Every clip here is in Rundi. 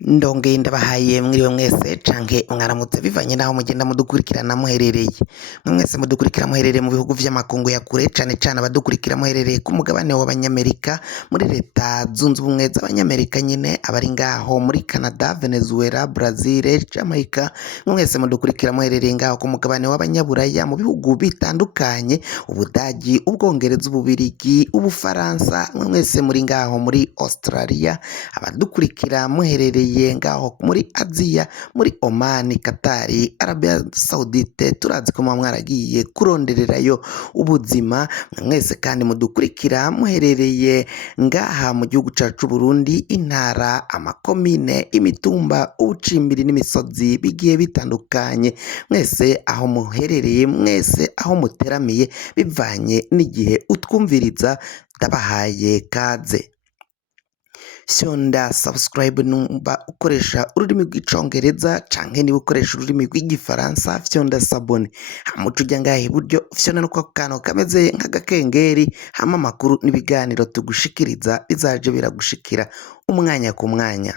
Ndongeye ndabahaye mwiriwe mwese canke mwaramutse bivanye naho mugenda mudukurikirana muherereye. Mwese mudukurikira muherereye mu bihugu vy'amakungu ya kure cane cane abadukurikira muherereye ku mugabane w'abanyamerika muri leta zunze ubumwe z'abanyamerika nyine abari ngaho muri Canada, Venezuela, Brazil, Jamaica. Mwese mudukurikira muherereye ngaho ku mugabane w'abanyaburaya mu bihugu bitandukanye, Ubudagi, Ubwongereza, Ububirigi, Ubufaransa. Mwese muri ngaho muri Australia, abadukurikira muherereye ngaho muri Aziya, muri Oman, Katari, Arabia Saudite. Turazi ko mwaragiye kurondererayo ubuzima. Mwese kandi mudukurikira muherereye ngaha mu gihugu cacu Burundi, intara, amakomine, imitumba, ubucimbiri n'imisozi bigiye bitandukanye. Mwese aho muherereye, mwese aho muteramiye bivanye n'igihe utwumviriza, ndabahaye kaze. Fyonda subscribe numba ukoresha ururimi rw'icongereza canke niba ukoresha ururimi rw'igifaransa fyonda sabone. Hamuca ujya ngaha iburyo fyonda nuko kantu kameze nk'agakengeri, hama amakuru n'ibiganiro tugushikiriza bizaje biragushikira umwanya ku mwanya.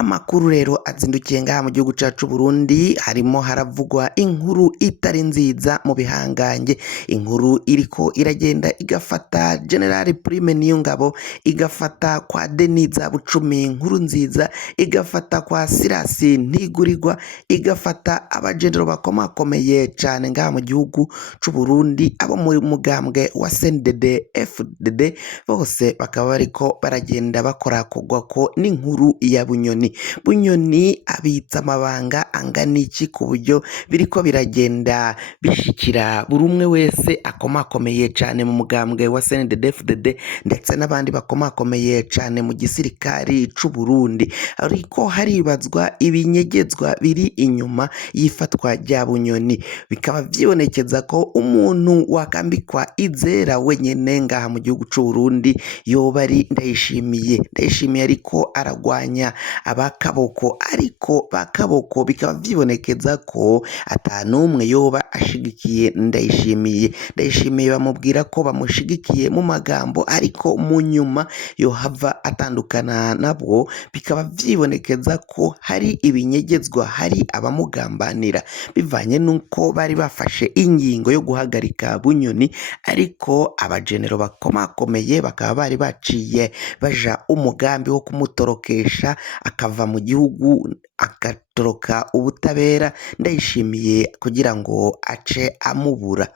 Amakuru rero azindukiye ngaha mu gihugu cacu Burundi, harimo haravugwa inkuru itari nziza mu bihangange, inkuru iriko iragenda igafata General Prime Niyongabo, igafata kwa Deniza Bucumi inkuru nziza, igafata kwa Sirasi Ntigurirwa, igafata abajenero bakomakomeye cane ngaha mu gihugu c'u Burundi, abo mu mugambwe wa CNDD FDD, bose bakaba bariko baragenda bakorakogwa ko n'inkuru ya Bunyoni. Bunyoni abitsa amabanga angana iki ku buryo biriko biragenda bishikira buri umwe wese akomakomeye cane mu mugambwe wa CNDD-FDD ndetse n'abandi bakomakomeye cane mu gisirikari c'u Burundi. Ariko haribazwa ibinyegezwa biri inyuma y'ifatwa rya Bunyoni, bikaba vyibonekeza ko umuntu wakambikwa izera wenyene ngaha mu gihugu c'u Burundi yoba ari Ndayishimiye ariko aragwanya abakaboko, ariko bakaboko bikaba vyibonekeza ko atanumwe yoba ashigikiye Ndayishimiye bamubwira ko bamushigikiye mu magambo, ariko mu nyuma yohava atandukana nabwo. Bikaba vyibonekeza ko hari ibinyegezwa, hari abamugambanira bivanye nuko bari bafashe ingingo yo guhagarika Bunyoni, ariko abajenero bakomakomeye bakaba bari baciye baja umugambi wo kumutorokesha akava mu gihugu, agatoroka ubutabera Ndayishimiye kugira ngo ace amubura.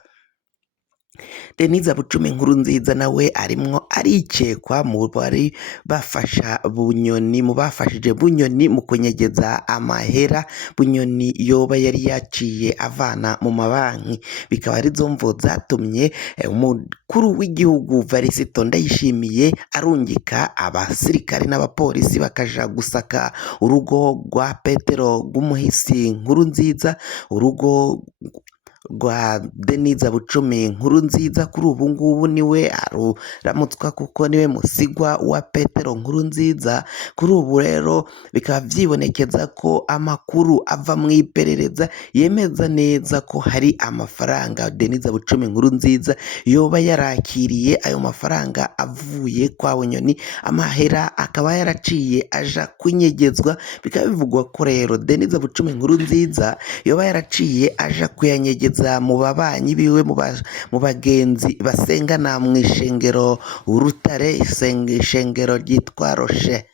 Deniza Bucumi inkuru nziza nawe arimwo arikekwa mu bari bafasha Bunyoni, mu bafashije Bunyoni mu kunyegeza amahera Bunyoni yoba yari yaciye avana mu mabanki. Bikaba arizo mvo zatumye umukuru w'igihugu Varisito Ndayishimiye arungika abasirikare n'abapolisi bakaja gusaka urugo rwa Petero rw'umuhisi inkuru nziza, urugo rwa Deniza Bucumi inkuru nziza. Kuri ubu ngubu niwe aruramutswa kuko niwe musigwa wa Petero nkuru nziza. Kuri ubu rero bikaba vyibonekeza ko amakuru ava mu iperereza yemeza neza ko hari amafaranga Deniza Bucumi inkuru nziza yoba yarakiriye. Ayo mafaranga avuye kwa Bunyoni, amahera akaba yaraciye aja kunyegezwa. Bikaba bivugwa ko rero Deniza Bucumi inkuru nziza yoba yaraciye aja kuyanyegeza mu babanyi biwe, mu bagenzi basengana mu ishengero Urutare, ishengero ryitwa Roshe.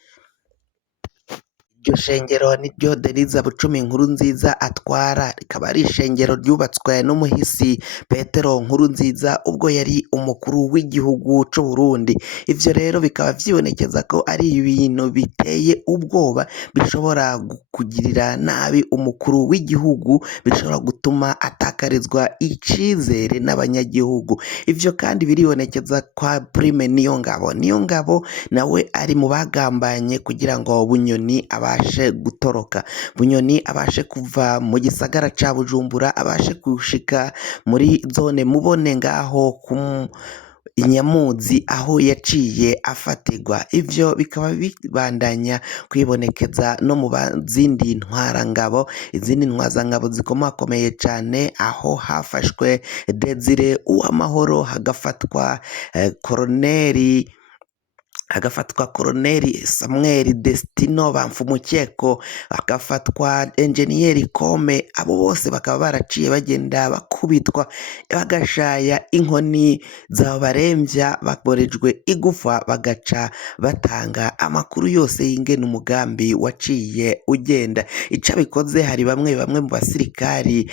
Iryo shengero niryo Deniza Bucumi inkuru nziza atwara, rikaba ari ishengero ryubatswe n'umuhisi Petero nkuru nziza ubwo yari umukuru w'igihugu c'u Burundi. Ivyo rero bikaba vyibonekeza ko ari ibintu biteye ubwoba, bishobora kugirira nabi umukuru w'igihugu, bishobora gutuma atakarizwa icizere n'abanyagihugu. Ivyo kandi biribonekeza kwa Prime Niyongabo nawe ari mu bagambanye kugira ngo Bunyoni abashe gutoroka, Bunyoni abashe kuva mu gisagara ca Bujumbura, abashe gushika muri zone Mubone ngaho ku Inyamuzi aho yaciye afatirwa. Ivyo bikaba bibandanya kwibonekeza no mu zindi ntwarangabo, izindi ntwazangabo zikomakomeye cane, aho hafashwe Desire Uwamahoro, hagafatwa Koloneli hagafatwa Koloneli Samuel Destino Bamfumukeko, hagafatwa Enjeniyeri Kome, abo bose bakaba baraciye bagenda bakubitwa bagashaya inkoni zabaremvya baborejwe igufa, bagaca batanga amakuru yose y'ingene umugambi waciye ugenda. Ico bikoze hari bamwe bamwe mu basirikari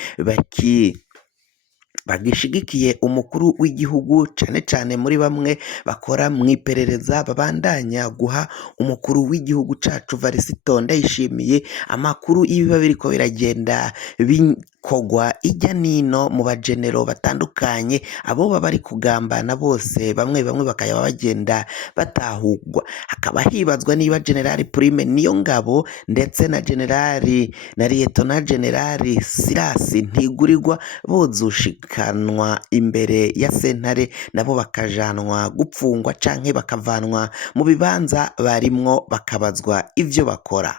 bagishigikiye umukuru w'igihugu, cane cane muri bamwe bakora mw'iperereza babandanya guha umukuru w'igihugu cacu Varisito Ndayishimiye amakuru y'ibiba biriko biragenda bikogwa ijya nino mu bajenero batandukanye, abo baba bari kugambana bose bamwe bamwe bakaba bagenda batahurwa. Hakaba hibazwa niba Generali Prime Niyongabo ndetse na Generali na Liyetona Generali Sirasi Ntigurirwa bozushikanwa imbere ya sentare, nabo bakajanwa gupfungwa canke bakavanwa mu bibanza barimwo bakabazwa ivyo bakora.